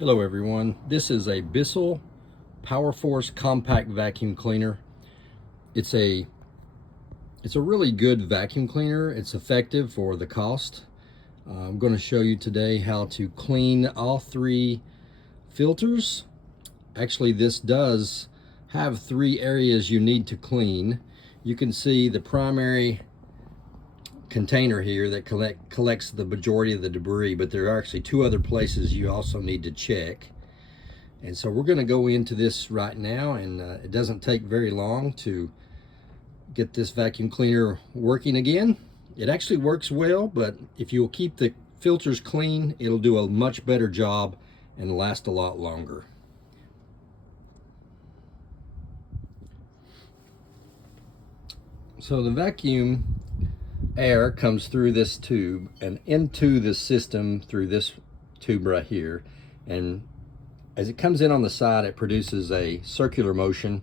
Hello everyone, this is a Bissell POWERforce compact vacuum cleaner. It's a really good vacuum cleaner. It's effective for the cost. I'm going to show you today how to clean all three filters. Actually, this does have three areas you need to clean. You can see the primary container here that collects the majority of the debris, but there are actually two other places you also need to check. And so we're going to go into this right now, and it doesn't take very long to get this vacuum cleaner working again. It actually works well, but if you'll keep the filters clean, it'll do a much better job and last a lot longer. So the vacuum air comes through this tube and into the system through this tube right here, and as it comes in on the side, it produces a circular motion.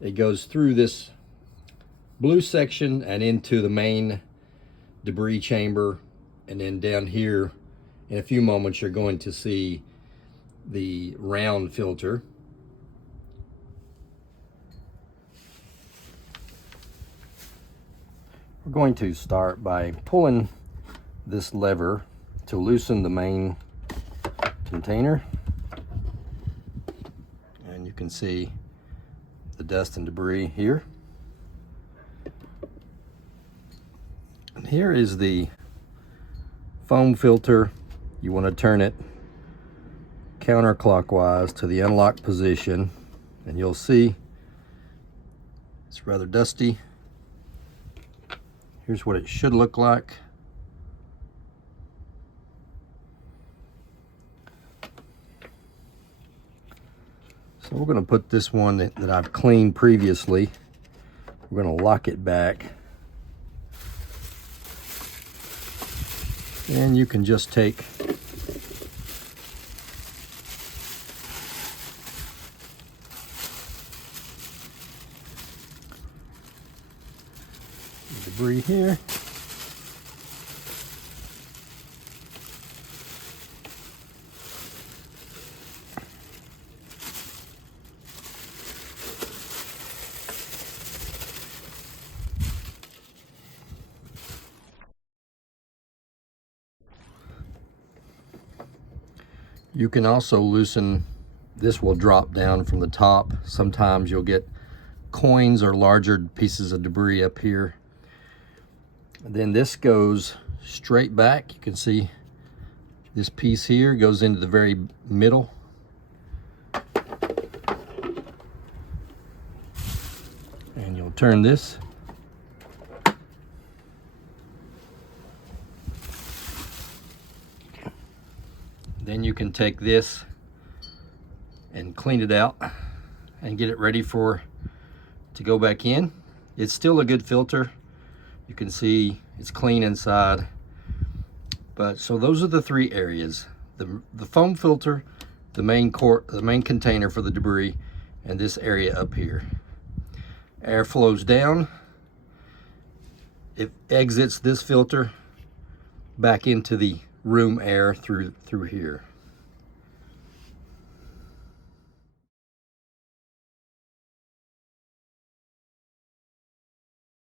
It goes through this blue section and into the main debris chamber, and then down here in a few moments you're going to see the round filter. We're going to start by pulling this lever to loosen the main container. And you can see the dust and debris here. And here is the foam filter. You want to turn it counterclockwise to the unlocked position, and you'll see it's rather dusty. Here's what it should look like. So we're going to put this one that I've cleaned previously, we're going to lock it back. And you can just take the debris here. You can also loosen, this will drop down from the top. Sometimes you'll get coins or larger pieces of debris up here. And then this goes straight back. You can see this piece here goes into the very middle. And you'll turn this. Then you can take this and clean it out and get it ready to go back in. It's still a good filter. You can see it's clean inside. But so those are the three areas: the foam filter, the main container for the debris, and this area up here. Air flows down. It exits this filter back into the room air through here.